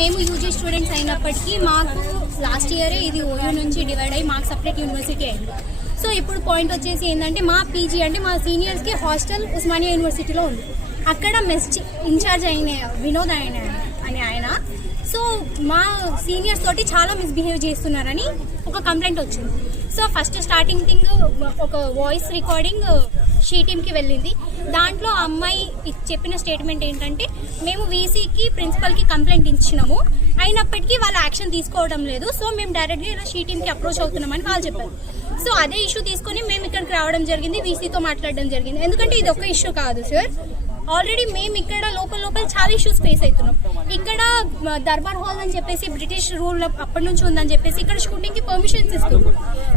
మేము UG students అయినప్పటికీ మాకు లాస్ట్ ఇయరే ఇది ఓయూ నుంచి డివైడ్ అయ్యి మాకు సపరేట్ యూనివర్సిటీ అయింది. సో ఇప్పుడు పాయింట్ వచ్చేసి ఏంటంటే మా పీజీ అంటే మా సీనియర్స్కి హాస్టల్ ఉస్మానియా యూనివర్సిటీలో ఉంది. అక్కడ మెస్ ఇన్ఛార్జ్ అయిన వినోద్ అని ఆయన సో మా సీనియర్స్ తోటి చాలా మిస్బిహేవ్ చేస్తున్నారని ఒక కంప్లైంట్ వచ్చింది. సో ఫస్ట్ స్టార్టింగ్ థింగ్ ఒక వాయిస్ రికార్డింగ్ షీ టీమ్కి వెళ్ళింది. దాంట్లో ఆ అమ్మాయి చెప్పిన స్టేట్మెంట్ ఏంటంటే మేము వీసీకి ప్రిన్సిపల్కి కంప్లైంట్ ఇచ్చినాము, అయినప్పటికీ వాళ్ళు యాక్షన్ తీసుకోవడం లేదు, సో మేము డైరెక్ట్గా ఇలా షీ టీమ్కి అప్రోచ్ అవుతున్నామని వాళ్ళు చెప్పారు. సో అదే ఇష్యూ తీసుకొని మేము ఇక్కడికి రావడం జరిగింది, వీసీతో మాట్లాడడం జరిగింది. ఎందుకంటే ఇది ఒక ఇష్యూ కాదు సార్, ఆల్రెడీ మేము ఇక్కడ లోపల చాలా ఇష్యూస్ ఫేస్ అవుతున్నాం. ఇక్కడ దర్బార్ హాల్ అని చెప్పేసి బ్రిటిష్ రూల్ అప్పటి నుంచి ఉందని చెప్పేసి ఇక్కడ షూటింగ్కి పర్మిషన్స్ ఇస్తున్నాం.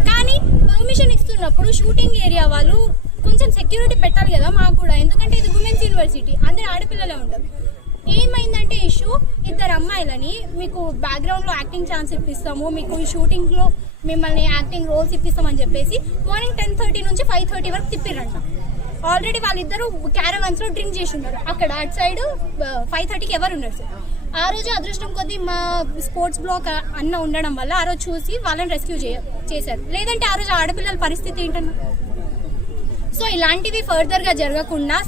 కానీ పర్మిషన్ ఇస్తున్నప్పుడు షూటింగ్ ఏరియా వాళ్ళు కొంచెం సెక్యూరిటీ పెట్టాలి కదా మాకు కూడా, ఎందుకంటే ఇది ఉమెన్స్ యూనివర్సిటీ, అందరు ఆడపిల్లలే ఉంటారు. ఏమైందంటే ఇష్యూ, ఇద్దరు అమ్మాయిలని మీకు బ్యాక్గ్రౌండ్లో యాక్టింగ్ ఛాన్స్ ఇప్పిస్తాము, మీకు ఈ షూటింగ్లో మిమ్మల్ని యాక్టింగ్ రోల్స్ ఇప్పిస్తామని చెప్పేసి మార్నింగ్ 10:30 నుంచి 5:30 వరకు తిప్పిరంట. ఆల్రెడీ వాళ్ళిద్దరు క్యారవాన్స్ లో డ్రింక్ చేసి ఉన్నారు. అక్కడ అటు సైడ్ 5:30కి ఎవరు ఉన్నారు సార్. ఆ రోజు అదృష్టం కొద్దీ మా స్పోర్ట్స్ బ్లాక్ అన్న ఉండడం వల్ల ఆ రోజు చూసి వాళ్ళని రెస్క్యూ చేశారు, లేదంటే ఆ రోజు ఆడపిల్లల పరిస్థితి ఏంటన్నా. సో ఇలాంటివి ఫర్దర్ గా జరగకుండా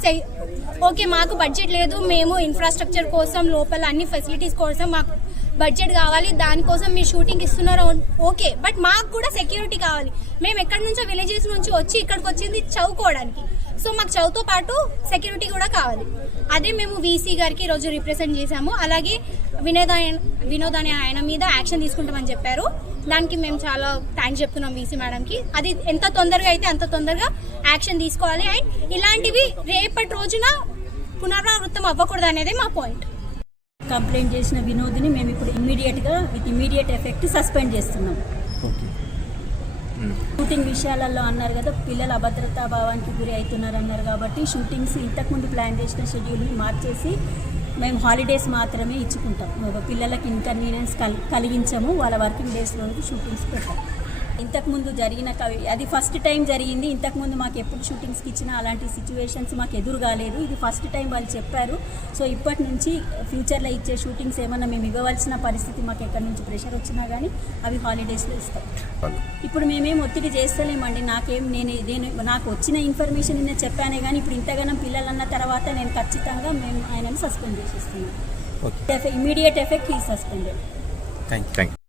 ఓకే మాకు బడ్జెట్ లేదు, మేము ఇన్ఫ్రాస్ట్రక్చర్ కోసం లోపల అన్ని ఫెసిలిటీస్ కోసం మాకు బడ్జెట్ కావాలి, దానికోసం మీరు షూటింగ్ ఇస్తున్నారు ఓకే, బట్ మాకు కూడా సెక్యూరిటీ కావాలి. మేము ఎక్కడి నుంచో విలేజెస్ నుంచి వచ్చి ఇక్కడికి వచ్చింది చదువుకోవడానికి, సో మాకు చదువుతో పాటు సెక్యూరిటీ కూడా కావాలి. అదే మేము వీసీ గారికి ఈరోజు రిప్రజెంట్ చేశాము. అలాగే వినోద్ అనే ఆయన మీద యాక్షన్ తీసుకుంటామని చెప్పారు. దానికి మేము చాలా థ్యాంక్స్ చెప్తున్నాం వీసీ మేడంకి. అది ఎంత తొందరగా అయితే అంత తొందరగా యాక్షన్ తీసుకోవాలి. అండ్ ఇలాంటివి రేపటి రోజున పునరావృతం అవ్వకూడదు అనేది మా పాయింట్. కంప్లైంట్ చేసిన వినోద్ని మేము ఇప్పుడు విత్ ఇమీడియట్ ఎఫెక్ట్ సస్పెండ్ చేస్తున్నాం. షూటింగ్ విషయాలలో అన్నారు కదా, పిల్లల అభద్రతా భావానికి గురి అవుతున్నారు అన్నారు కాబట్టి షూటింగ్స్ ఇంతకుముందు ప్లాన్ చేసిన షెడ్యూల్ని మార్చేసి మేము హాలిడేస్ మాత్రమే ఇచ్చుకుంటాం. పిల్లలకి ఇన్కన్వీనియన్స్ కలిగించము, వాళ్ళ వర్కింగ్ డేస్లో షూటింగ్స్ పెట్టాం. ఇంతకుముందు జరిగిన అది ఫస్ట్ టైం జరిగింది. ఇంతకుముందు మాకు ఎప్పుడు షూటింగ్స్కి ఇచ్చినా అలాంటి సిచ్యువేషన్స్ మాకు ఎదురు కాలేదు. ఇది ఫస్ట్ టైం వాళ్ళు చెప్పారు. సో ఇప్పటి నుంచి ఫ్యూచర్లో ఇచ్చే షూటింగ్స్ ఏమన్నా మేము ఇవ్వవలసిన పరిస్థితి మాకు ఎక్కడి నుంచి ప్రెషర్ వచ్చినా కానీ అవి హాలిడేస్లో ఇస్తాం. ఇప్పుడు మేమేం ఒత్తిడి చేస్తలేమండి. నాకు వచ్చిన ఇన్ఫర్మేషన్ నిన్న చెప్పానే కానీ ఇప్పుడు ఇంతగానం పిల్లలు అన్న తర్వాత నేను ఖచ్చితంగా మేము ఆయనని సస్పెండ్ చేసేస్తున్నాను. ఇమీడియట్ ఎఫెక్ట్ ఈ సస్పెండెడ్. Thank you.